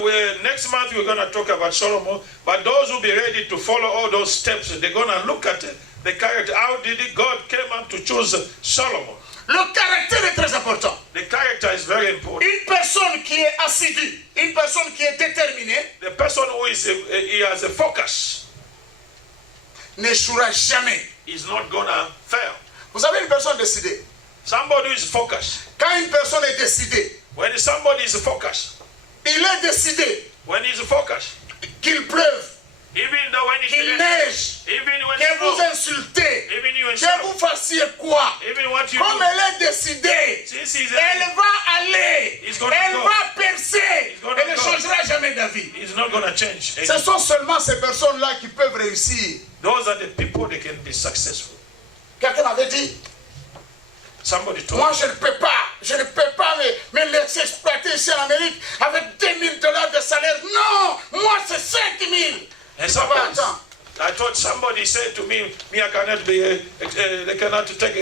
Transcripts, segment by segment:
Next month we're going to talk about Solomon, but those who be ready to follow all those steps, they're going to look at the character. How did God came up to choose Solomon? Le caractère est très important. The character is very important. Une personne qui est assidue, une personne qui est déterminée, the person who is he has a focus, n'échouera jamais. He's not gonna fail. Vous savez, une personne décidée. Somebody who is focused. Quand une personne est décidée, when somebody is focused, il est décidé. When he's focused, qu'il pleuve, even though when qu'il neige, even when que vous insultez, que vous fassiez quoi, even what you comme do, elle est décidée, elle va aller, elle va percer, elle ne changera jamais d'avis. Ce sont seulement ces personnes-là qui peuvent réussir. Those are the people that can be successful. Quelqu'un m'avait dit, moi je ne peux pas me laisser exploiter ici en Amérique avec $2,000 de salaire. Non, moi c'est 5,000. I thought somebody said to me I cannot be, they cannot take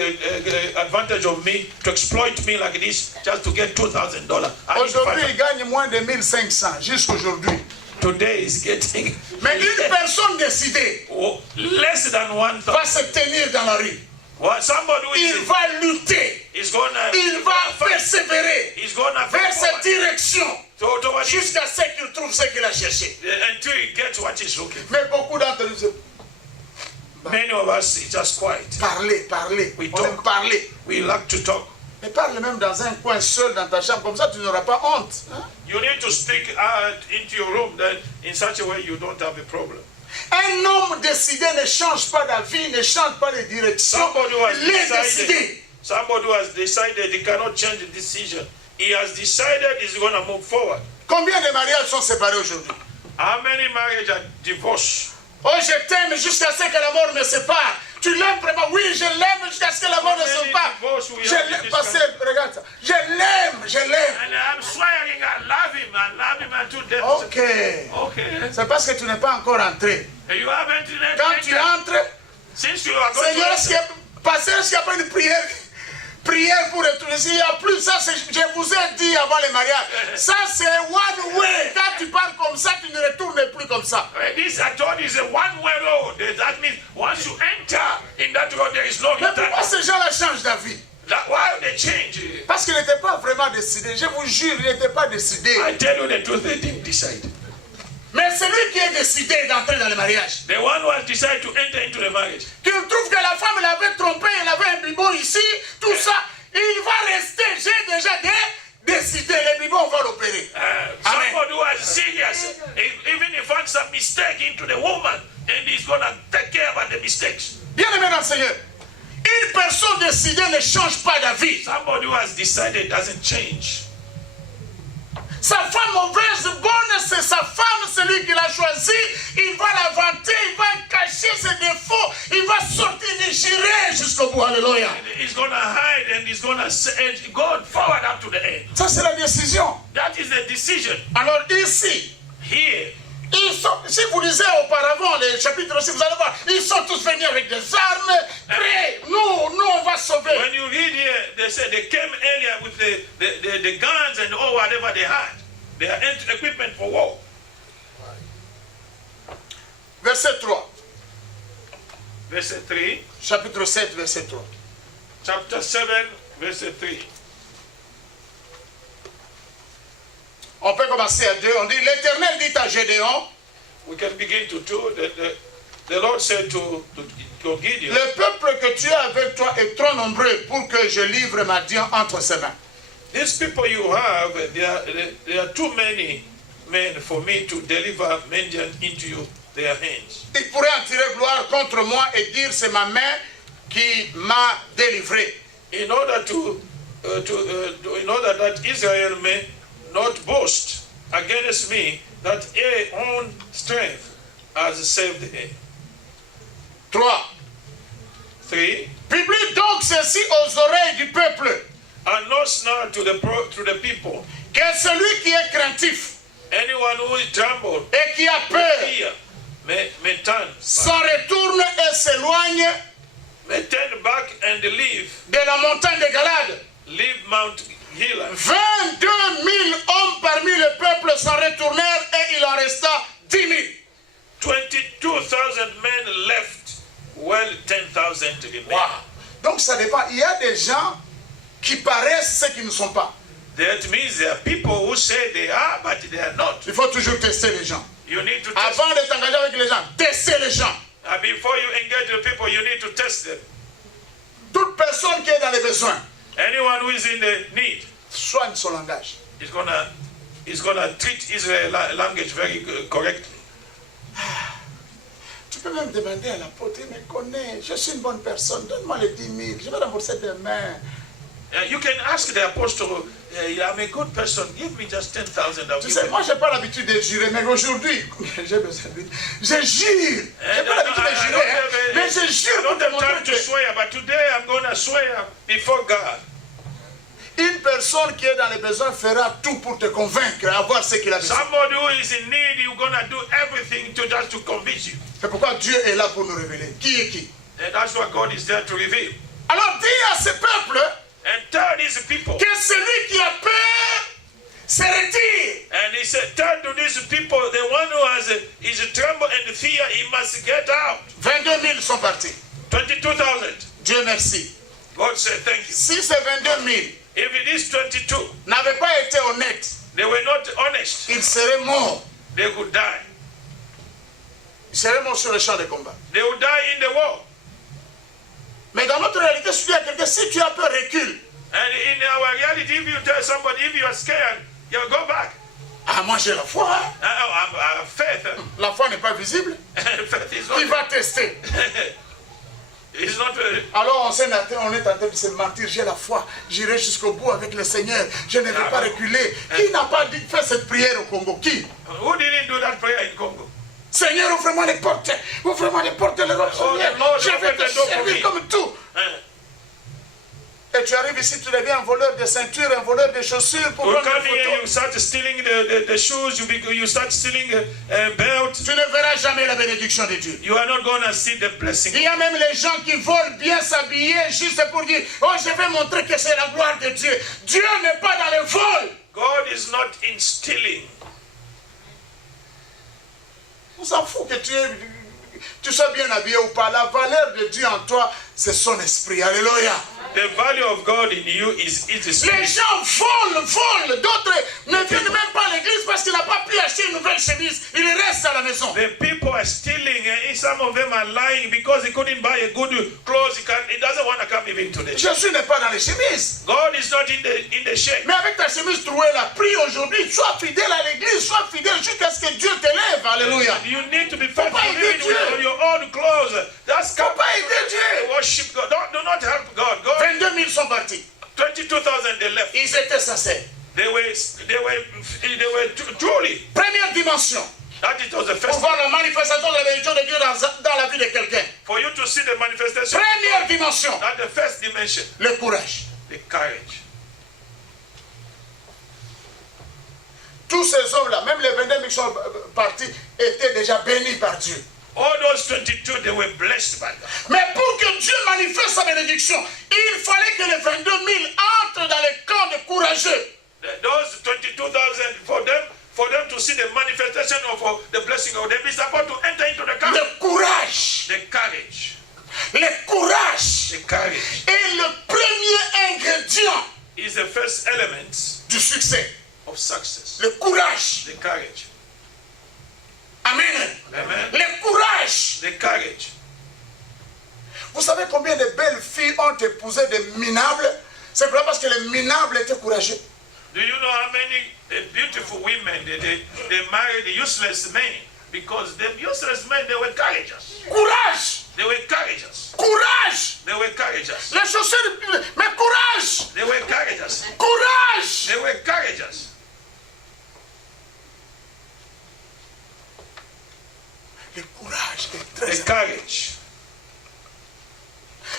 advantage of me, to exploit me like this, just to get $2,000. Aujourd'hui, il gagne moins de 1,500, jusqu'aujourd'hui. Today is getting... Mais une personne décidée less than 1,000 va se tenir dans la rue. Il va lutter. Il va persévérer vers cette direction jusqu'à ce qu'il trouve ce qu'il a cherché. Until he gets what he's looking. Mais beaucoup d'entre nous, many of us, it's just quiet. Parler. On aime parler. We like to talk. Mais parle même dans un coin seul dans ta chambre, comme ça tu n'auras pas honte. Hein? You need to speak out into your room, then in such a way you don't have a problem. Un homme décidé ne change pas d'avis, ne change pas de direction. Il est décidé. Somebody who has decided he cannot change the decision. He has decided he's going to move forward. Combien de mariages sont séparés aujourd'hui? How many marriages are divorced? Oh, je t'aime jusqu'à ce que la mort me sépare. Tu l'aimes vraiment? Oui, je l'aime jusqu'à ce que la mort me sépare. Je l'aime, pasteur, regarde ça. Je l'aime. And I'm swearing, I love him until death. Okay. C'est parce que tu n'es pas encore entré. You haven't entered. Quand tu entres, since you are going Seigneur, pasteur, est-ce qu'il n'y a pas une prière pour retourner? S'il n'y a plus ça, je vous ai dit avant le mariage. Ça, c'est one way. Quand tu parles comme ça, tu ne retournes plus comme ça. This I told you is a one-way road. That means once you enter in that road, there is no return. Mais pourquoi ces gens-là changent d'avis? Why they change? Parce qu'ils n'étaient pas vraiment décidés. Je vous jure, ils n'étaient pas décidés. I tell you the truth, they didn't decide. Mais celui qui est décidé d'entrer dans le mariage, the one who has decided to enter into the marriage, qu'il trouve que la femme l'avait trompé, elle avait un biberon ici, tout ça, il va rester. J'ai déjà décidé, le biberon, on va l'opérer. Somebody who is serious, even if finds some mistake into the woman, and he's going to take care about the mistakes. Bien aimé dans le Seigneur, une personne décidée ne change pas d'avis. Somebody who has decided doesn't change. Sa femme mauvaise, bonne, c'est sa femme, celui qui l'a choisi. Il va la vanter, il va cacher ses défauts, il va sortir déchiré jusqu'au bout. Alléluia. He's going to hide and he's going to go forward up to the end. Ça, c'est la décision. That is the decision. Alors ici, here, si vous lisez auparavant les chapitres aussi, vous allez voir, ils sont tous venus avec des armes, prêts. Nous, on va sauver. When you read here, they said they came earlier with the guns and all whatever they had. Their equipment for war. Verset 3. Verset 3. Chapitre 7, verset 3. Chapter 7, verset 3. On peut commencer à 2. On dit, l'Éternel dit à Gédéon. We can begin to 2. The Lord said to Gideon. Le peuple que tu as avec toi est trop nombreux pour que je livre Madian entre ses mains. These people you have, there are too many men for me to deliver Midian into their hands. Il pourrait en tirer gloire contre moi et dire c'est ma main qui m'a délivré. In order that Israel may not boast against me that her own strength has saved her. 3. Publie donc ceci aux oreilles du peuple. Announce now to the people. Que celui qui est craintif, anyone who is trembled et qui a peur, may turn, s'en retourne et s'éloigne, may turn back and leave. De la montagne de Galade. Leave Mount healer. 22 000 hommes parmi le peuple s'en retournèrent et il en resta 10 000. 22,000 men left, well 10,000 remained. Wow. Donc ça dépend. Il y a des gens qui paraissent ce qu'ils ne sont pas. That means there are people who say they are, but they are not. Il faut toujours tester les gens. You need to test. Avant de t'engager avec les gens, tester les gens. Before you engage with people, you need to test them. Toute personne qui est dans les besoins, Anyone who is in the need soigne son langage. is gonna treat Israel language very correctly. Tu peux même demander à l'apôtre, il me connaît, je suis une bonne personne, donne-moi les 10 000, je vais rembourser demain. You can ask the apostle, I'm a good person, give me just 10,000. Tu sais, moi, je n'ai pas l'habitude de jurer, mais aujourd'hui, j'ai besoin de... Je jure. Je n'ai pas l'habitude de jurer, hein, mais je jure I pour don't te have montrer time to que swear, but today I'm going to swear before God. une personne qui est dans les besoins fera tout pour te convaincre à avoir ce qu'il a besoin. Somebody who is in need, you're going to do everything to just to convince you. C'est pourquoi Dieu est là pour nous révéler qui est qui. And that's what God is there to reveal. Alors dis à ce peuple And tell these people, que celui qui a peur se retire. and he said, tell to these people, the one who is tremble and fear, he must get out. 22 000 sont partis. 22,000. Dieu merci. God said, thank you. Si ces 22 000 If it is 22, n'avaient pas été honnêtes, they were not honest, ils seraient morts. they could die. Ils seraient morts sur le champ de combat. They would die in the war. Mais dans notre réalité, si tu as quelqu'un, si tu as peur, recule. And in our reality, if you tell somebody, if you are scared, you go back. Ah, moi j'ai la foi. Hein? I have faith. La foi n'est pas visible. Faith is Il not. va tester. It's not. Alors on est en train de se mentir. J'ai la foi. J'irai jusqu'au bout avec le Seigneur. Je ne vais pas reculer. Qui n'a pas fait cette prière au Congo? Qui? Who didn't do that prayer in Congo? Seigneur, ouvre-moi les portes. Ouvre-moi les portes de l'Europe. Seigneur. Lord, Je vais open te the door for servir me. comme tout. Et tu arrives ici, tu deviens un voleur de ceinture, un voleur de chaussures pour You prendre come des here, you photos. start stealing the shoes, you start stealing belt. Tu ne verras jamais la bénédiction de Dieu. You are not going to see the blessing. Il y a même les gens qui veulent bien s'habiller juste pour dire, oh, je vais montrer que c'est la gloire de Dieu. Dieu n'est pas dans le vol. God is not in stealing. On s'en fout que tu sois bien habillé ou pas. La valeur de Dieu en toi, c'est son esprit. Alléluia. The value of God in you is the Les spirit. gens volent. D'autres ne viennent même pas à l'église parce qu'il n'a pas pu acheter une nouvelle chemise. Il reste à la maison. The people are stealing, and some of them are lying because he couldn't buy a good clothes. He doesn't want to come even today. Jésus n'est pas dans les chemises. God is not in the shape. Mais avec ta chemise trouée là, prie aujourd'hui. Sois fidèle à l'église. Sois fidèle jusqu'à ce que Dieu t'élève. Alléluia. You need to be faithful pas aider even Dieu. with your own clothes. That's Faut pas aider Dieu. worship God. Do not help God. 22 000 sont partis. 22,000 they left. Ils étaient sincères. They were truly. Première dimension. That it was the Pour first. voir la manifestation de la bénédiction de Dieu dans la vie de quelqu'un. For you to see the manifestation. Première dimension. That's the first dimension. Le courage. The courage. Tous ces hommes-là, même les 22 000 qui sont partis, étaient déjà bénis par Dieu. All those 22, they were blessed by God. Mais pour que Dieu manifeste sa bénédiction, il fallait que les 22 000 entrent dans les camps de courageux. Those 22,000, for them to see the manifestation of the blessing of them, is supposed to enter into the camp. Le courage. The courage. Le courage The courage est le premier ingrédient is the first element du succès. of success. Le courage. The courage. Amen. Amen. Le courage. The courage. Vous savez combien de belles filles ont épousé des minables? C'est pas parce que les minables étaient courageux. Do you know how many beautiful women they married useless men? Because the useless men, they were courageous. Courage. They were courageous. Courage. They were courageous. Les chaussures, mais courage. They were courageous. Courage. They were courageous. Le courage est très The important. courage.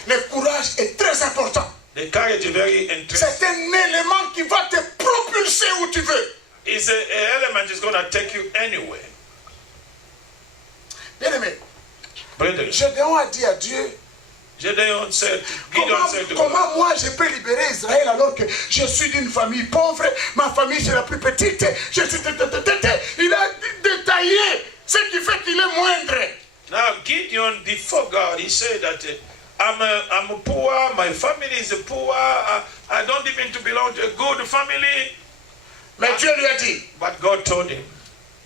Le courage est très important. The courage is very interesting. C'est un élément qui va te propulser où tu veux. It's an element that's going to take you anywhere. Bien aimé, Brethren, Gédéon a dit à Dieu, Gideon said to God, comment moi je peux libérer Israël alors que je suis d'une famille pauvre, ma famille c'est la plus petite. Il a détaillé ce qui fait qu'il est moindre. Now Gideon, before God, he said that I'm poor, my family is poor, I don't even belong to a good family. Mais Dieu lui a dit, but God told him,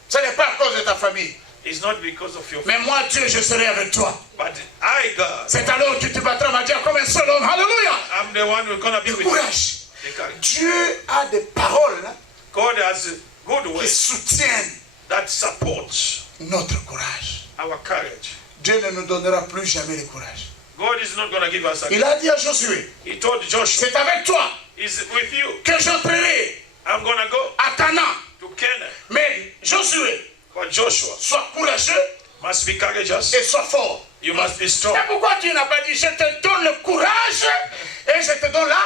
ce n'est pas à cause de ta famille. It's not because of your mais moi Dieu, je serai avec toi. But I, God, c'est alors que tu battras ma terre comme un seul homme. Alléluia. I'm the one who's gonna be with courage. Dieu a des paroles God has good qui words soutiennent that supports notre courage. Our courage. Dieu ne nous donnera plus jamais le courage. God is not going to give us a Il a dit à Josué, he told Joshua, c'est avec toi is with you que j'entrerai I'm going to go à Canaan. to Canaan. Mais Josué, But Joshua sois courageux must be courageous. et sois fort. You must be strong. Et pourquoi Dieu n'a pas dit je te donne le courage et je te donne là?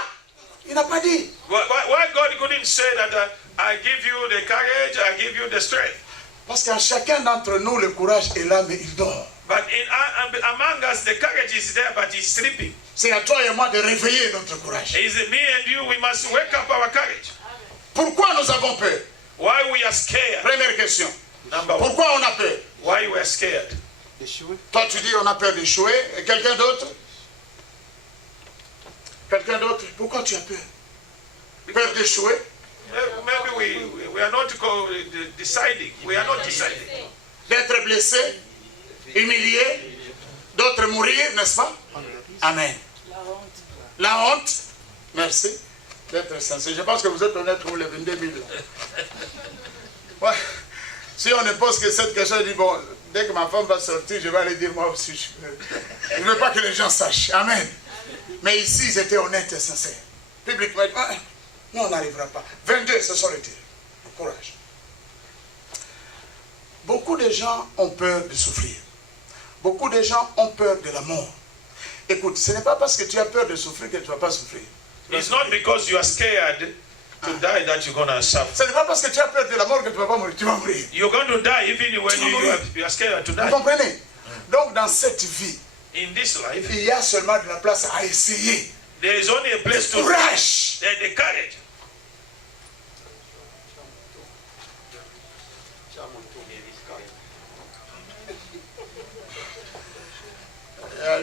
Il n'a pas dit. Why God couldn't say that I give you the courage, I give you the strength? Parce qu'en chacun d'entre nous, le courage est là, mais il dort. But among us, the courage is there, but he's sleeping. C'est à toi et moi de réveiller notre courage. It's me and you, we must wake up our courage. Pourquoi nous avons peur? Why we are scared? Première question. Number one. Pourquoi on a peur? Why we are scared? D'échouer. Toi tu dis on a peur d'échouer. Et quelqu'un d'autre? Quelqu'un d'autre? Pourquoi tu as peur? Peur d'échouer? Maybe we are not deciding. We are not deciding. D'être blessé, humilié, d'autres mourir, n'est-ce pas? Amen. La honte. Merci. D'être sincère. Je pense que vous êtes honnête pour les 22 000. Ouais. Si on ne pose que cette question, je dis bon, dès que ma femme va sortir, je vais aller dire moi aussi. Je ne veux pas que les gens sachent. Amen. Mais ici, ils étaient honnêtes et sincères. Publiquement, non, on n'arrivera pas. 22, ce sont les tirs. Courage. Beaucoup de gens ont peur de souffrir. Beaucoup de gens ont peur de la mort. Écoute, ce n'est pas parce que tu as peur de souffrir que tu ne vas pas souffrir. It's not because you are scared to die that you're going to suffer. Ce n'est pas parce que tu as peur de la mort que tu ne vas pas mourir. Tu vas mourir. You're going to die even when you are scared to die. Vous comprenez? Donc dans cette vie, in this life, il y a seulement de la place à essayer. There is only a place to courage. The courage.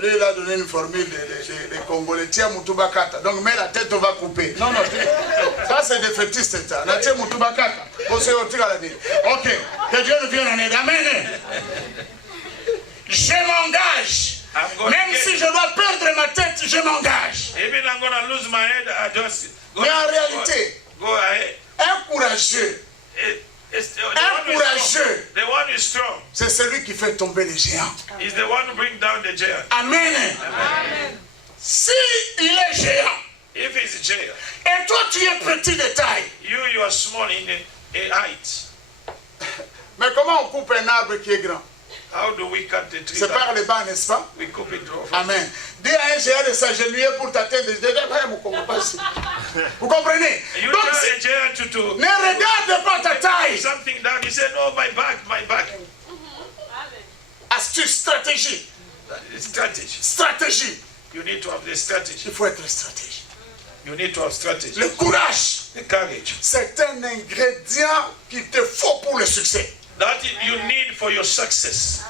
Lui, il a donné une formule des Congolais. Tiens, Moutubakata. Donc, mets la tête, on va couper. Non, non. Ça, c'est des fétistes. Ça. Tiens, Moutubakata. Ok. Que Dieu nous vienne en aide. Amen. Je m'engage. Même si je dois perdre ma tête, je m'engage. Even I'm going to lose my head, I just go. Mais en réalité, go ahead. Un courageux. Un courageux, the one is strong. C'est celui qui fait tomber les géants. Is the one who brings down the giant. Amen. Amen. Si il est géant, if he's giant, et toi tu es petit de taille, you are small in height. Mais comment on coupe un arbre qui est grand? How do we cut the tree? C'est par les bas, n'est-ce pas? We coupe it off. Amen. Dis à un géant de s'agenouiller pour t'atteindre. Vous comprenez? You Donc, tell a giant to ne regarde pas ta taille. Something down. He said, "No, my back, my back." Astuce, stratégie. Strategy. Stratégie. You need to have the strategy. Il faut être stratégie. You need to have strategy. Le courage. The courage. C'est un ingrédient qu'il te faut pour le succès. That you need for your success.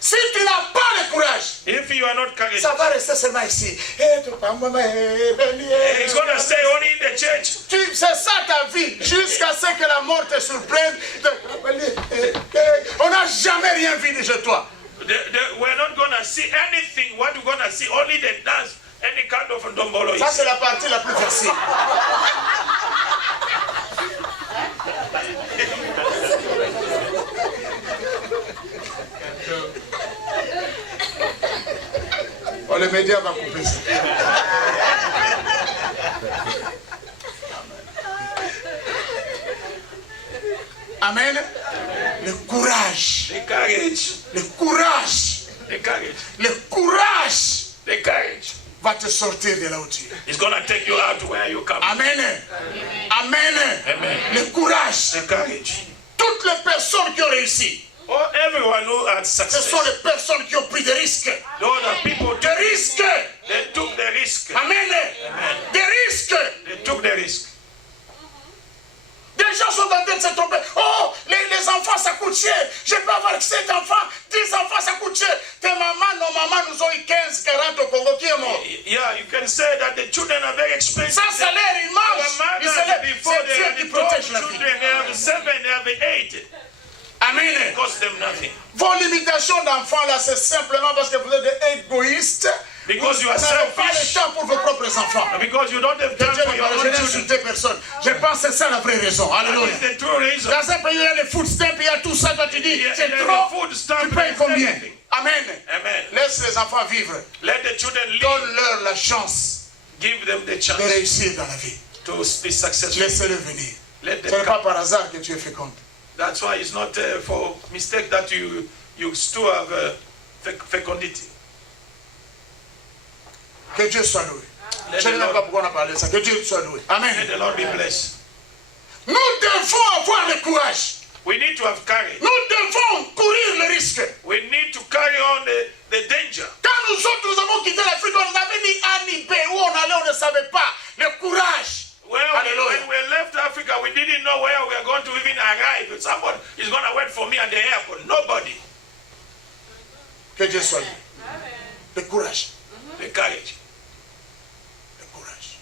Si tu n'as pas le courage, if you are not courageous, ça va rester seulement ici. It's going to stay only in the church. C'est ça ta vie, jusqu'à ce que la mort te surprenne. On n'a jamais rien vu de chez toi. We're not going to see anything. What we're going to see, only the dance, any kind of ndombolo. Ça, c'est la partie la plus facile. Oh, les médias vont couper ça. Amen. Le courage. The courage. Le courage. The courage. Le courage. The courage. Va te sortir de là où tu es. It's going to take you out to where you come. Amen. Amen. Amen. Le courage. The courage. Toutes les personnes qui ont réussi, Or everyone who had Ce success. sont les personnes qui ont pris des risques. Those are people Des risques. they took the risk. Amen. Des risques. They took the risk. Des gens sont en train de se tromper. Oh, les enfants, ça coûte cher. Je peux avoir 7 enfants, 10 enfants, ça coûte cher. Tes mamans, nos mamans nous ont eu 15, 40 au Congo. Qui est mort? Yeah, you can say that the children are very expensive. Sans salaire, ils mangent. Ils se lèvent. Before C'est they Dieu have qui the 12 protège la vie. children, they have 7, they have 8. Amen. It costs them nothing. Vos limitations d'enfants, là, c'est simplement parce que vous êtes des égoïstes. Because you are Vous n'avez pas le selfish. temps pour vos propres enfants. Because you don't have Que time Dieu for ne your parle, je own n'ai children. insulté personne. Je pense que c'est ça la vraie raison. That Alléluia. is the true reason. Dans un pays où il y a des food stamps, il y a tout ça, toi tu dis, c'est There's trop, a food stamp, tu payes there's combien? everything. Amen. Amen. Laisse les enfants vivre. Let the children live. Donne-leur la chance Give them the de chance réussir dans la vie. to be successful. Laissez-le venir. Let Ce them n'est pas come. par hasard que tu es féconde. That's why it's not for mistake that you still have fecundity. Que Dieu soit loué. Let Je ne the sais pas Lord, pourquoi on a parlé de ça. Que Dieu soit loué. let Amen. the Lord be blessed. Nous devons avoir le courage. We need to have courage. Nous devons courir le risque. We need to carry on the danger. Quand nous autres, nous avons quitté l'Afrique, on n'avait ni A ni B. Où on allait, on ne savait pas. Le courage. When we left Africa, we didn't know where we were going to even arrive. If someone is going to wait for me at the airport, nobody. Que Dieu soit loué. Le courage. The courage. Le courage.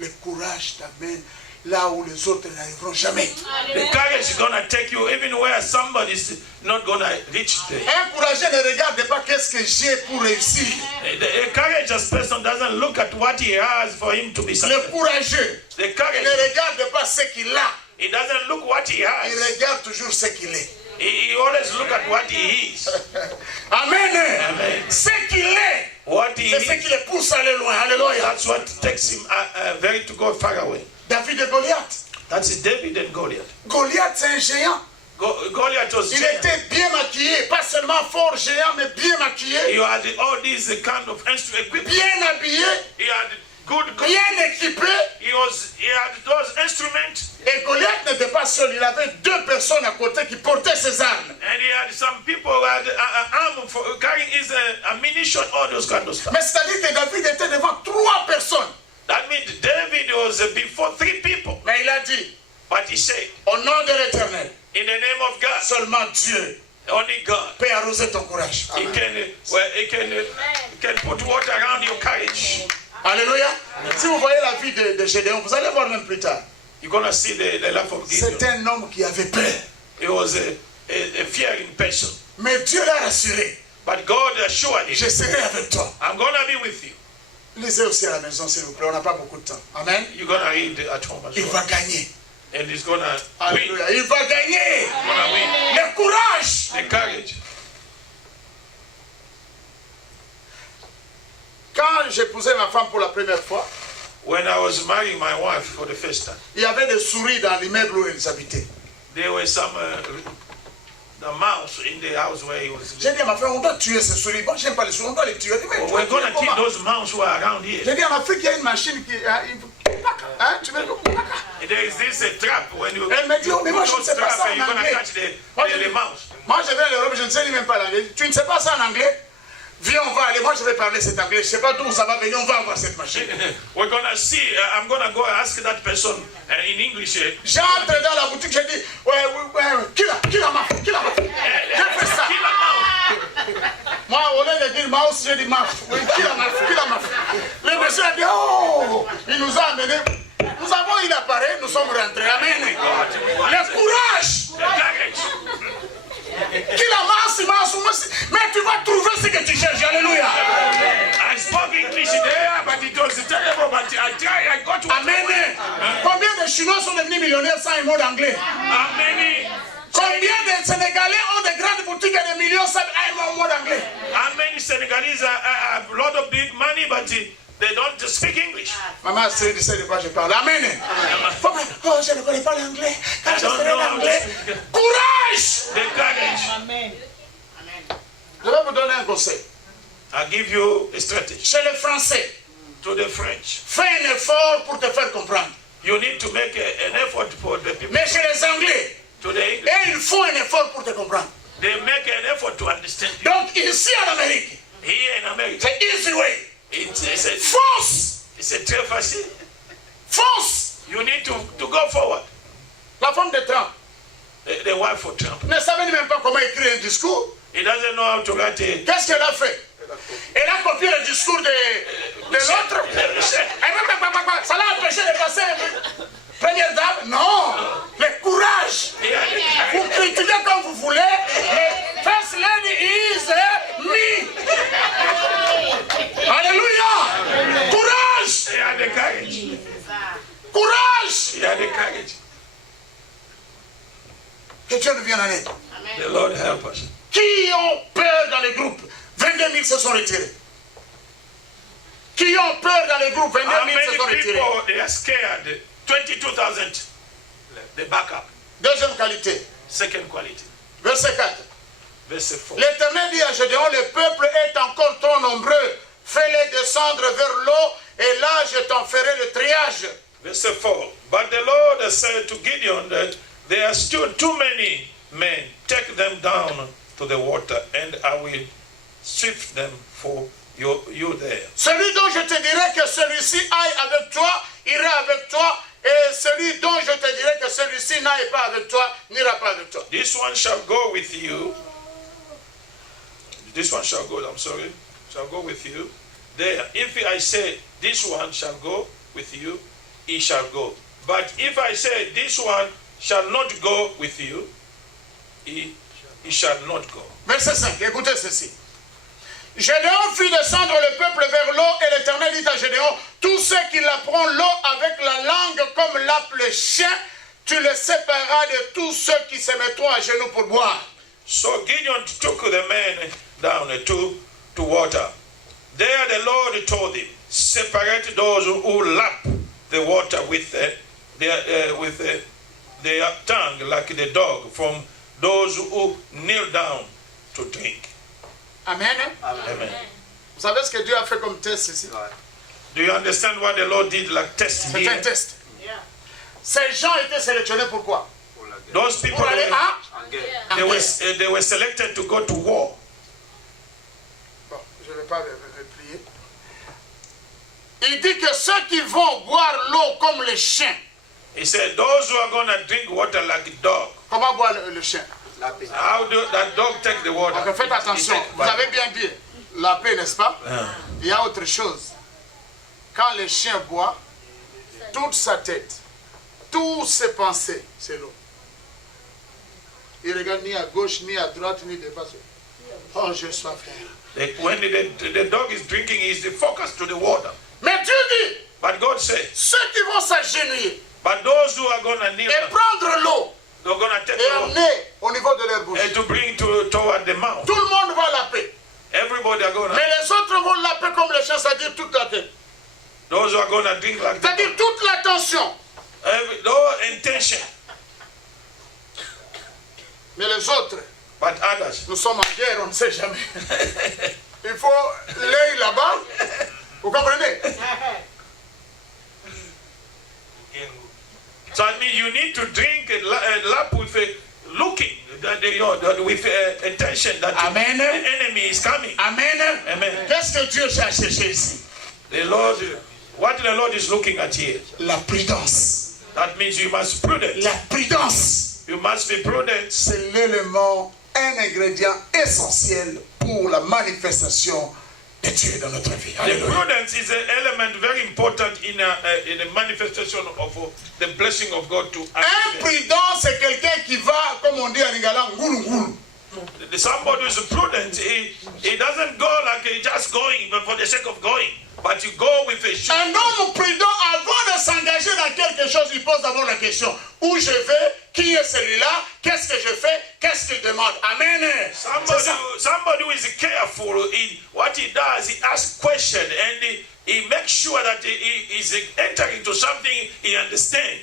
Le courage t'amène là où les autres n'arriveront jamais. The courage is going to take you even where somebody is not going to reach there. Un courageux ne regarde pas qu'est-ce que j'ai pour réussir. A courageous person doesn't look at what he has for him to be Le successful. courageux The ne courage, regarde pas ce qu'il a. he doesn't look what he Il has. regarde toujours ce qu'il est. He always look at what he is. Amen. Amen. Ce qu'il est, What he c'est ce is. qui le pousse à aller loin. Alléluia. That's what takes him very to go far away. David et Goliath. That's David and Goliath. Goliath, c'est un géant. Goliath was Il giant. était bien maquillé. Pas seulement fort géant, mais bien maquillé. You had all these kind of equipment. Bien habillé. He had good. Bien équipé. He had those instruments, Et Goliath n'était pas seul. Il avait 2 personnes à côté qui portaient ses armes. and he had some people who had armor for carrying his ammunition, all those kind of stuff. Mais c'est-à-dire que David était devant 3 personnes. That means David was before 3 people. Mais il a dit, But he said, au nom de l'Éternel, in the name of God, seulement Dieu only God, peut arroser ton courage. He can put water around your courage. Alléluia. Si vous voyez la vie de Gédéon, vous allez voir même plus tard. You're gonna see the life of C'est Gideon. un homme qui avait peur. It was a fearing person, Mais Dieu l'a rassuré. but God assured him, Je serai avec toi. I'm gonna be with you. Lisez aussi à la maison, s'il vous plaît. On n'a pas beaucoup de temps. Amen. You're gonna read at home as Il well. va gagner. And he's gonna win. Alléluia. Il va gagner. He's gonna win. Le courage. The courage. Quand j'épousais ma femme pour la première fois, When I was marrying my wife for the first time, il y avait des souris dans l'immeuble où ils habitaient. there were some the mouse in the house where he was J'ai living. dit à ma femme, on doit tuer ces souris. Moi, j'aime pas les souris, on doit les tuer. Elle dit, mais tu vas We're tuer gonna kill comment? those mouse who are around here. J'ai dit à ma fille qu'il y a une machine qui... Hein, tu veux le... There is this trap when you Elle me dit, oh, mais moi, je ne put sais pas trap ça and en you're gonna anglais. catch the mouse. Moi, je viens à l'Europe, je ne sais même pas l'anglais. Tu ne sais pas ça en anglais? Viens, on va aller. Moi, je vais parler cet anglais. Je ne sais pas d'où ça va venir. On va avoir cette machine. We're gonna see. I'm gonna go ask that person in English. J'entre dans la boutique, je dis, ouais, qui la maf, qui la maf. J'ai fait ça. Kill a mouse. Moi, au lieu de dire mouse, j'ai dit maf. Oui, qui la maf, qui la maf. Le monsieur a dit, oh, il nous a amenés. Nous avons eu l'appareil, nous sommes rentrés. Amen. Le courage. The courage. Qui la masse, mais tu vas trouver ce que tu cherches. Alléluia. I spoke English there, but it was terrible. But I tried. I got what I Amen. wanted. Combien de Chinois sont devenus millionnaires sans un mot d'anglais? How many? Combien de Sénégalais ont de grandes boutiques et des millions sans un mot d'anglais? How many Senegalese have a lot of big money, but they don't speak English? Maman, c'est de quoi je parle. Amen. Oh, je ne connais pas l'anglais. Quand je serai l'anglais. Courage! The courage. Amen. Je vais vous donner un conseil. I give you a strategy. Chez les Français, To the French, fais un effort pour te faire comprendre. you need to make an effort for the people. Mais chez les Anglais, To the English, et il faut un effort pour te comprendre. They make an effort to understand you. Donc ici en Amérique, Here in America, c'est easy way. Fonce! c'est très facile. Fonce! You need to go forward. La femme de Trump The wife of Trump. ne savait même pas comment écrire un discours. He doesn't know how to write a... Qu'est-ce qu'elle a fait? Elle a copié le discours de l'autre. Ça l'a empêché de passer première dame? Non! Le courage! Vous critiquez comme vous voulez, mais First Lady is me! Alléluia! Courage! He had the courage. Courage! He had the courage. Que Dieu nous vienne en aide. The Lord help us. Qui ont peur dans les groupes? 22 000 se sont retirés. Qui ont peur dans les groupes? 22 How 000 se sont many retirés. people they are scared? 22,000. The backup. Deuxième qualité. Second quality. Verset 4. Verse 4. L'Éternel dit à Gédéon, le peuple est encore trop nombreux. Fais-les descendre vers l'eau, et là je t'en ferai le triage. Verse 4. But the Lord said to Gideon that there are still too many men. Take them down to the water, and I will sift them for you there. Celui dont je te dirai que celui-ci aille avec toi, ira avec toi, et celui dont je te dirai que celui-ci n'aille pas avec toi, n'ira pas avec toi. This one shall go with you. This one shall go, shall go with you. There, if I say this one shall go with you, he shall go. But if I say this one shall not go with you, he shall not go. Verset 5, écoutez ceci. Gédéon fit descendre le peuple vers l'eau, et l'Éternel dit à Gédéon, tous ceux qui lapperont l'eau avec la langue comme lappe le chien, tu les sépareras de tous ceux qui se mettront à genoux pour boire. So Gideon took the men down to water. There the Lord told him, separate those who lap the water with their tongue like the dog from those who kneel down to drink. Amen. Amen. Vous savez ce que Dieu a fait comme test ici? Do you understand what the Lord did like test C'est un here? test. Ces gens étaient sélectionnés pourquoi? Those people, Pour aller à they were selected to go to war. Bon, je ne vais pas replier. Il dit que ceux qui vont boire l'eau comme les chiens. He said, those who are going to drink water like a dog. Comment boire le chien? How do that dog take the water? Donc faites attention. Vous avez bien dit la paix, n'est-ce pas? Il y a autre chose. Quand le chien boit, toute sa tête, toutes ses pensées, c'est l'eau. Il ne regarde ni à gauche, ni à droite, ni de face. Oh, je sois frère. When the dog is drinking, he's the focus to the water. Mais Dieu dit, But God said, ceux qui vont s'agenouiller but those who are going to kneel et down, prendre l'eau they're going to take et the water amener au niveau de leur bouche, and to bring toward the mouth. tout le monde va laper. Everybody are going Mais to, les autres vont laper comme les chiens, c'est-à-dire toute la tête. those who are going to drink like that. C'est-à-dire toute l'attention. No intention. Mais les autres, But others, nous sommes en guerre, on ne sait jamais. Il faut l'œil là-bas. Vous comprenez? so I mean, you need to drink a lap with a looking, with intention that Amen. the enemy is coming. Amen. Amen. Qu'est-ce que Dieu cherche ici? The Lord, what the Lord is looking at here, La prudence. that means you must be prudent. La prudence. You must be prudent. C'est l'élément, un ingrédient essentiel pour la manifestation de Dieu dans notre vie. The Alléluia. prudence is an element very important in the manifestation of the blessing of God to Un activate. prudent, c'est quelqu'un qui va, comme on dit en lingala, ngoulou ngoulou. Somebody who is prudent, he doesn't go like he just going but for the sake of going, but you go with a shoe. Un homme prudent, avant de s'engager dans quelque chose, il pose d'abord la question. Où je vais? Qui est celui-là? Qu'est-ce que je fais? Qu'est-ce qu'il demande? Amen. Somebody who is careful in what he does, he asks questions and he makes sure that he is entering into something he understands.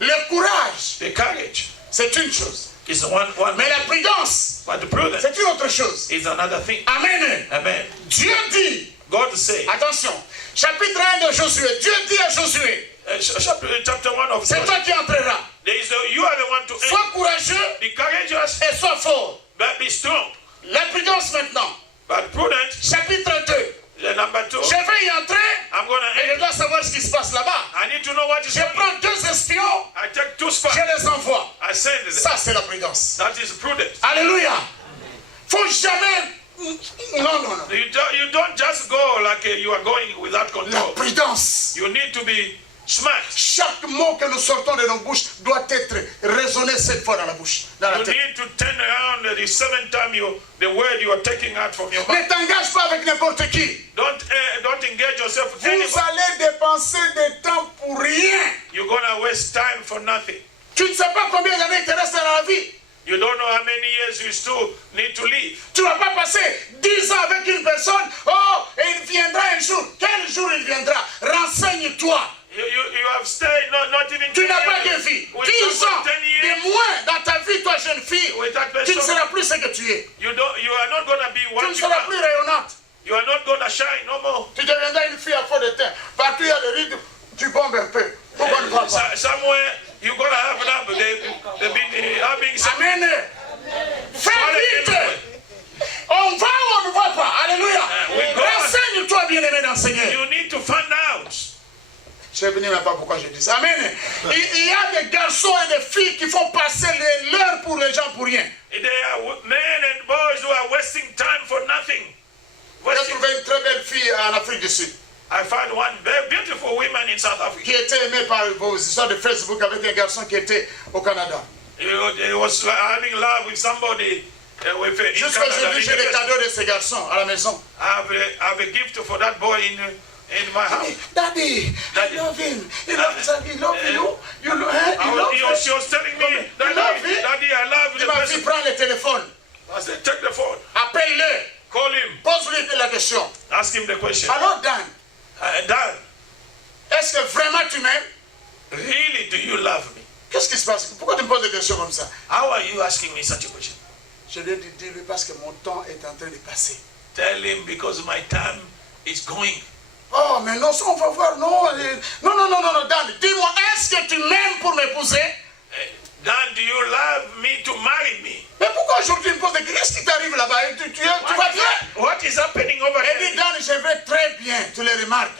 Le courage, The courage c'est une chose. is one Mais la prudence, but the prudence c'est une autre chose. is another thing. Amen. Amen. Dieu dit, God said, attention, chapitre 1 de Josué, Dieu dit à Josué, chapter 1 of c'est toi qui entreras. You are the one to Sois courageux be courageous, et sois fort. but be strong. La prudence maintenant. But prudent, Chapitre 2. the number 2, Je vais y entrer, I'm going mais je to dois savoir ce qui se passe là-bas. I need to know what is Je happening. prends 2 espions, I take 2 je spies. les envoie. I send them. Ça, c'est la prudence. That is prudent. Alléluia. Faut jamais... Non, non, non. You don't just go like you are going without La control. prudence. You need to be smart. Chaque mot que nous sortons de nos bouches doit être raisonné 7 fois dans la bouche, dans la You tête. need to turn around the 7th time the word you are taking out from your mouth. Ne t'engage pas avec n'importe qui. Don't engage yourself with Vous anybody. allez dépenser du temps pour rien. You're gonna waste time for nothing. Tu ne sais pas combien d'années il te reste dans la vie. You don't know how many years you still need to live. Tu ne vas pas passer 10 ans avec une personne. Oh, et il viendra un jour. Quel jour il viendra? Renseigne-toi. You have stayed not even Tu 10 n'as pas de years. vie. With 10 someone ans 10 years, de moins dans ta vie, toi jeune fille. with that Tu ne person, seras plus ce que tu es. you are not gonna be Tu what ne you seras are. plus rayonnante. You are not gonna shine no more. Tu deviendras une fille à fond de teint. Partout il y a des rides, tu bombes un peu. Pourquoi ne pas? Somewhere you're gonna have an up. They've been having some. Amen. Fais vite. On va ou on ne va pas? Alléluia. we go. Renseigne-toi, bien-aimé dans le Seigneur. You need to find out. Je ne sais même pas pourquoi je dis ça. Amen. Il y a des garçons et des filles qui font passer l'heure pour les gens pour rien. There are men and boys who are wasting time for nothing. J'ai trouvé une très belle fille en Afrique du Sud I found one very beautiful woman in South Africa. qui était aimée par vos histoires de Facebook avec un garçon qui était au Canada. He was having love with somebody in Jusqu'à Canada. aujourd'hui, j'ai les cadeaux de ces garçons à la maison. I have a gift for that boy in my house. Daddy, I love him. He loves you. He loves you. You know, he loves She was telling me, You love me? Daddy, I love you. the Ma person. fille prend le téléphone. I said, take the phone. Appelle-le. Call him. Pose-lui la question. Ask him the question. Alors, Dan, Dan, est-ce que vraiment tu m'aimes? really do you love me? Qu'est-ce qui se passe? Pourquoi tu me poses des questions comme ça? How are you asking me such a question? Je lui ai dit, dis-lui parce que mon temps est en train de passer. Tell him because my time is going. Oh, mais non, ça on va voir. Non, non, Dan, dis-moi, est-ce que tu m'aimes pour m'épouser? Dan, do you love me to marry me? Mais pourquoi aujourd'hui tu me poses des questions? Qu'est-ce qui t'arrive là-bas? Tu vas bien? What is happening over Elle dit, here? Dan, je vais très bien, tu le remarques.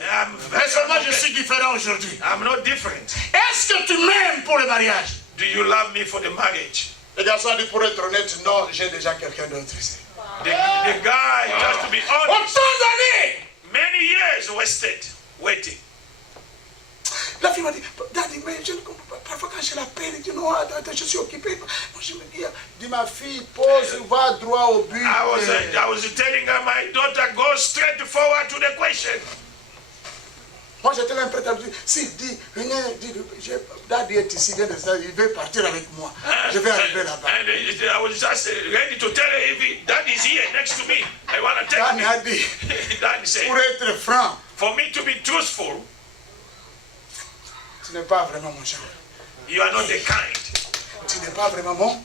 Mais seulement je suis différent aujourd'hui. I'm not different. Est-ce que tu m'aimes pour le mariage? Do you love me for the marriage? Le garçon a dit, pour être honnête, non, j'ai déjà quelqu'un d'autre ici. The guy, just to be honest, Autant d'années! many years wasted waiting. La fille m'a dit, Daddy, mais je ne comprends pas. Parfois quand je l'appelle, il dit, non, attends, je suis occupé. Moi, je me dis, ma fille, pose, va droit au but. I was telling her, my daughter, go straight forward to the question. Moi, j'étais là prêt à lui dire, si, dis, venez, dis, Daddy est ici, il veut partir avec moi. Je vais arriver là-bas. And I was just ready to tell her, if Dad is here next to me, I want to take Dan me. a dit, Dad said, pour être franc, for me to be truthful, tu n'es pas vraiment mon genre. you are not the kind. Tu n'es pas vraiment mon.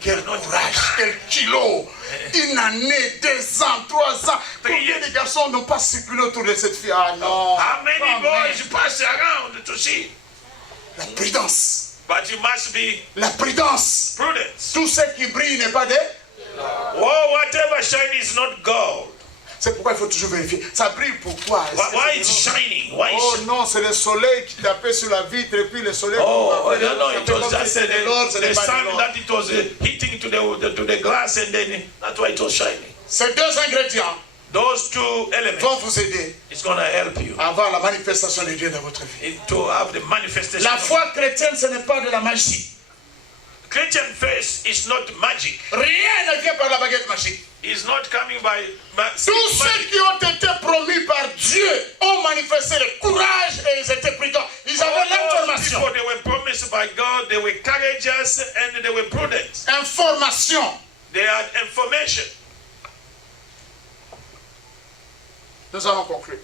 Quel courage, quel kilo. Une année, 2 ans, 3 ans. Combien de garçons n'ont pas circulé autour de cette fille? Ah non. How many Oh, boys pass around to see? La prudence. But you must be La prudence. prudent. Tout ce qui brille n'est pas de. Oh, whatever shine is not gold. C'est pourquoi il faut toujours vérifier. Ça brille pourquoi? Why is shining? Why is Oh non, c'est le soleil qui tapait sur la vitre et puis le soleil. Oh, no, it was just de l'or, ce the n'est pas sun de l'or. that it was hitting to the glass, and then that's why it was shining. Ces 2 ingrédients Those 2 elements vont vous aider is going to help you à avoir la manifestation de Dieu dans votre vie. to have the manifestation. La foi chrétienne, ce n'est pas de la magie. Christian faith is not magic. Rien ne vient par la baguette magique. It's not coming by Tous ceux magic. qui ont été promis par Dieu ont manifesté le courage et ils étaient prudents. Ils avaient All those l'information. people, they were promised by God, they were courageous and they were prudent. Information. They had information. Nous allons conclure.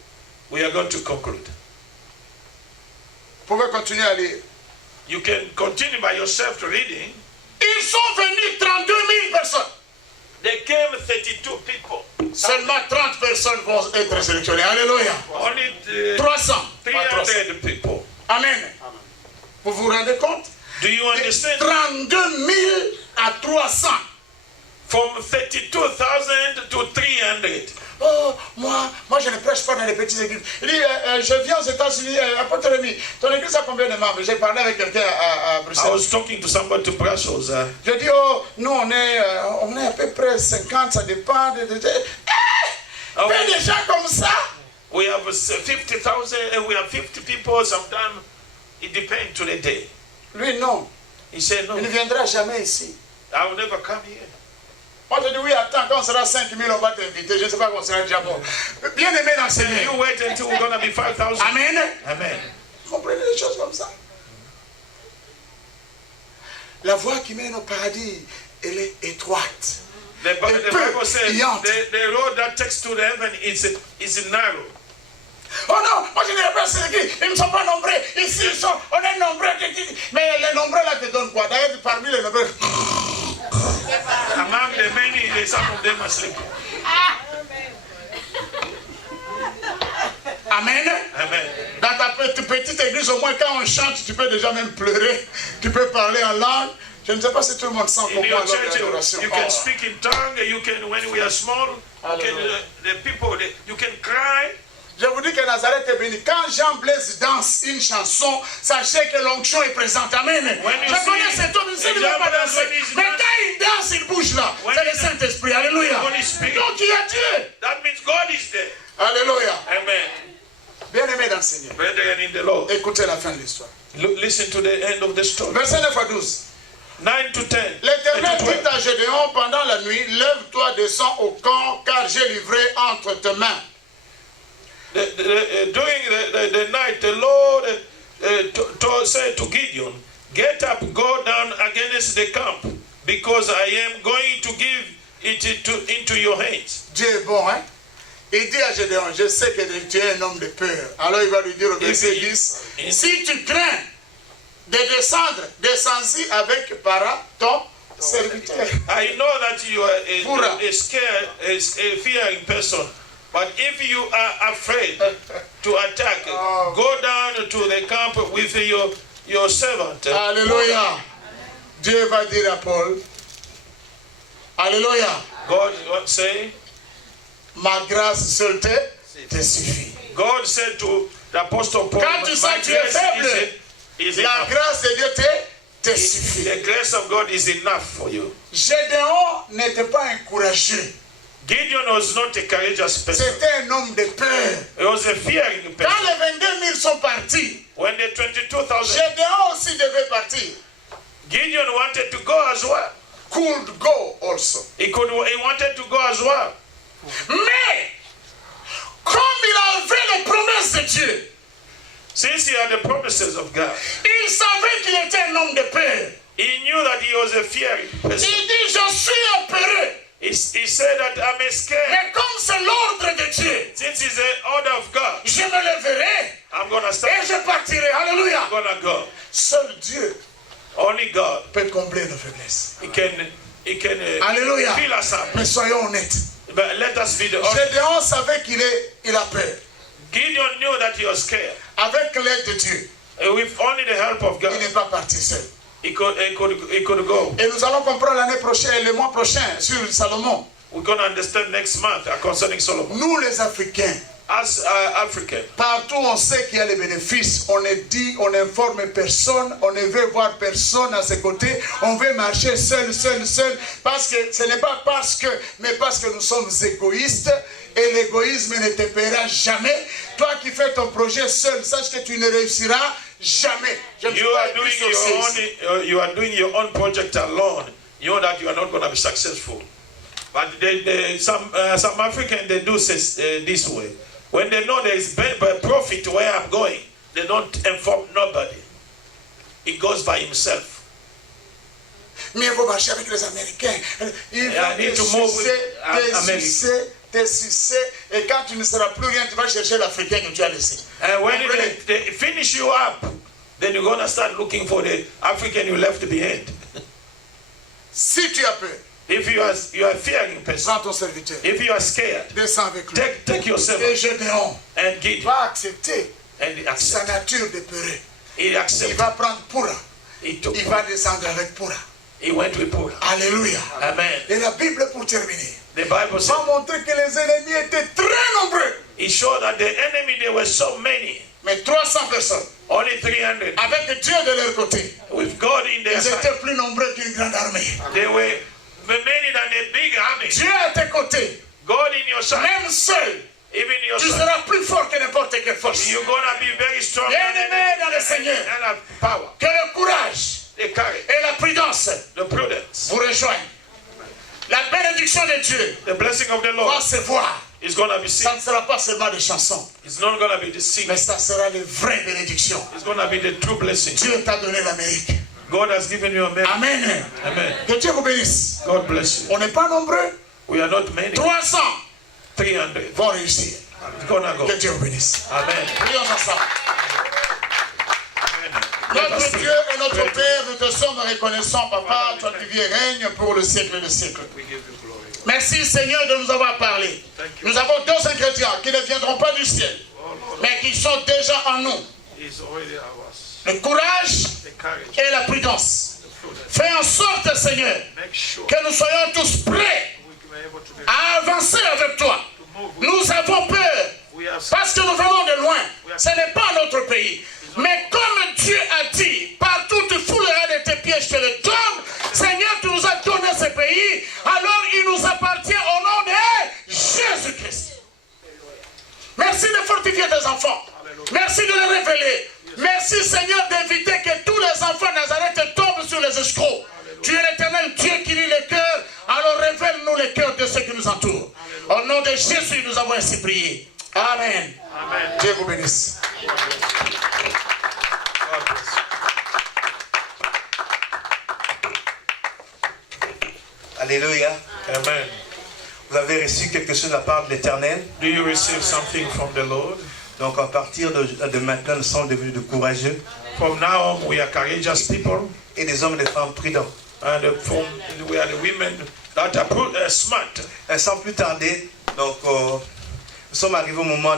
We are going to conclude. Vous pouvez continuer à lire. You can continue by yourself to reading. Ils sont venus 32 000 personnes. There came 32 people. Seulement 30 personnes vont être sélectionnées. Alléluia. Only 300. Pas 300. 300 people. Amen. Vous vous rendez compte? Do you understand? 32 000 à 300. From 32,000 to 300. Oh, moi, je ne prêche pas dans les petites églises. Il dit, je viens aux États-Unis, apôtre Rémi, ton église a combien de membres? J'ai parlé avec quelqu'un à Bruxelles. I was talking to somebody to Brussels. Je dis, oh, nous on est à peu près 50, ça dépend de... des gens comme ça. We have 50,000 and we have 50 people. Sometimes it depends to the day. Lui, non. He said, no, Il ne viendra jamais ici. I will never come here. Moi, je dis, oui, attends, quand on sera 5 000, on va t'inviter. Je ne sais pas quand on sera déjà bon. Bien aimé dans le Seigneur. You wait until we're going to be 5,000. Amen. Amen. Vous comprenez les choses comme ça? La voie qui mène au paradis, elle est étroite. The Bible says the road that takes to the heaven is narrow. Oh non, moi je ne pas ces églises, ils ne sont pas nombreux. Ici, on est nombreux. Mais les nombreux là te donnent quoi? D'ailleurs, parmi les nombreux. Among the many, some of them are sleeping. Amen. Amen. Dans ta petite église, au moins quand on chante, tu peux déjà même pleurer. Tu peux parler en langue. Je ne sais pas si tout le monde sent In comment your l'adoration. church, you can speak in tongue. You can, when we are small, you can, the people, you can cry. Je vous dis que Nazareth est béni. Quand Jean Blaise danse une chanson, sachez que l'onction est présente. Amen. Je connais cet homme, il ne sait pas danser. Mais quand il danse, il bouge là. C'est le Saint-Esprit. Alléluia. Donc il y a Dieu. That means God is there. Alléluia. Amen. Bien aimé dans le Seigneur. Brethren in the Lord. Écoutez la fin de l'histoire. Listen to the end of the story. Verset 9 à 12. 9 to 10. L'Éternel dit à Gédéon pendant la nuit, lève-toi, descends au camp, car j'ai livré entre tes mains. During the night, the Lord said to Gideon, get up, go down against the camp, because I am going to give it into your hands. Dieu est bon, hein? Il dit à Gédéon, je sais que tu es un homme de peur. Alors il va lui dire au verset 10, si tu crains de descendre, descends-y avec Para, ton serviteur. I know that you are a scared, a fearing person. But if you are afraid to attack, go down to the camp with your servant. Alléluia. Dieu va dire à Paul, Alléluia. God say, ma grâce seule te suffit. God said to the apostle Paul, quand tu sens que tu es faible, la grâce de Dieu te suffit. The grace of God is enough for you. Gédéon n'était pas un courageux. Gideon was not a courageous person. C'était un homme de peur. He was a fearing person. Quand les 22 000 sont partis, when the 22,000, Gédéon aussi devait partir. Gideon wanted to go as well. Could go also. He wanted to go as well. Mais comme il avait les promesses de Dieu, since he had the promises of God, il savait qu'il était un homme de peur. He knew that he was a fearing person. Il dit, je suis apeureux. He said that I'm scared. Mais comme c'est l'ordre de Dieu, since it's the order of God, je me leverai. I'm gonna start. Et je partirai. Alléluia. I'm gonna go. Seul Dieu, only God, peut combler nos faiblesses. He can Alléluia. fill us up. Mais soyons honnêtes. But let us be the honest. Gédéon savait qu'il a peur. Gideon knew that he was scared. Avec l'aide de Dieu, with only the help of God, il n'est pas parti seul. He could go. Et nous allons comprendre l'année prochaine, le mois prochain, sur Salomon. We're going to understand next month concerning Solomon. Nous les Africains, as Africans, partout on sait qu'il y a les bénéfices. On est dit, on n'informe personne, on ne veut voir personne à ses côtés. On veut marcher seul. Parce que ce n'est pas mais parce que nous sommes égoïstes. Et l'égoïsme ne te paiera jamais. Toi qui fais ton projet seul, sache que tu ne réussiras jamais. You are doing your own project alone. You know that you are not going to be successful. But some Africans, they do this way. When they know there is profit where I'm going, they don't inform nobody. He goes by himself. Mais il faut marcher avec les Américains. Il faut te sucer, et quand tu ne seras plus rien, tu vas chercher l'Africain que tu as laissé. And when they finish you up, then you're going to start looking for the African you left behind. Si tu as peur, if you are fearing person, prends ton serviteur. If you are scared, descends avec lui. Take yourself et Gédéon and Gideon va accepter sa nature de peureux. Il va prendre Pura. He took il va descendre avec Pura. He went with Pura. Alléluia. Amen. Et la Bible, pour terminer, The Bible says, va montrer que les ennemis étaient très nombreux. it showed that the enemy, there were so many, Mais 300 personnes, only 300, avec Dieu de leur côté, with God in their ils side. étaient plus nombreux qu'une grande armée. They were many than a big army. Dieu à tes côtés, God in your side, même seul, even your tu side. seras plus fort que n'importe quelle force. You're gonna be very strong Bien-aimé dans le Seigneur, and have power, que le courage the courage, et la prudence the prudence, vous rejoignent. La bénédiction de Dieu the blessing of the va Lord se voir. is gonna be Ça seen. ne sera pas seulement des chansons, It's not gonna be the singing. mais ça sera les vraies bénédictions. It's gonna be the true blessing. Dieu t'a donné l'Amérique. God has given you a man. Amen. Amen. Que Dieu vous bénisse. God bless you. On n'est pas nombreux. We are not many. 300 300. vont réussir. It's gonna go. Que Dieu vous bénisse. Amen. Prions ensemble. Amen. Let us Notre pray. Dieu et notre Père, nous te sommes reconnaissants, Papa, toi qui vis et règnes pour le siècle des siècles. We give you glory. Merci Seigneur de nous avoir parlé. Nous avons deux ingrédients qui ne viendront pas du ciel, mais qui sont déjà en nous. It's already ours. Le courage The courage, et la prudence. the prudence. Fais en sorte, Seigneur, Make sure que nous soyons tous prêts we can be able to be à avancer avec toi. to move. Nous avons peur We have parce que nous venons de loin. Ce n'est pas notre pays. Mais comme Dieu a dit, partout tu fouleras de tes pieds, je te le donne. Seigneur, tu nous as donné ce pays. Alors il nous appartient au nom de Jésus-Christ. Merci de fortifier tes enfants. Merci de les révéler. Merci Seigneur d'éviter que tous les enfants de Nazareth tombent sur les escrocs. Tu es l'éternel Dieu qui lit les cœurs. Alors révèle-nous les cœurs de ceux qui nous entourent. Au nom de Jésus, nous avons ainsi prié. Amen. Amen. Dieu vous bénisse. God bless you. Alléluia. Amen. Vous avez reçu quelque chose de la part de l'Éternel. Do you receive something from the Lord? Donc à partir de maintenant, nous sommes devenus de courageux From now on, we are courageous people, et des hommes et des femmes prudents. and we are the women that are smart. Et sans plus tarder, donc nous sommes arrivés au moment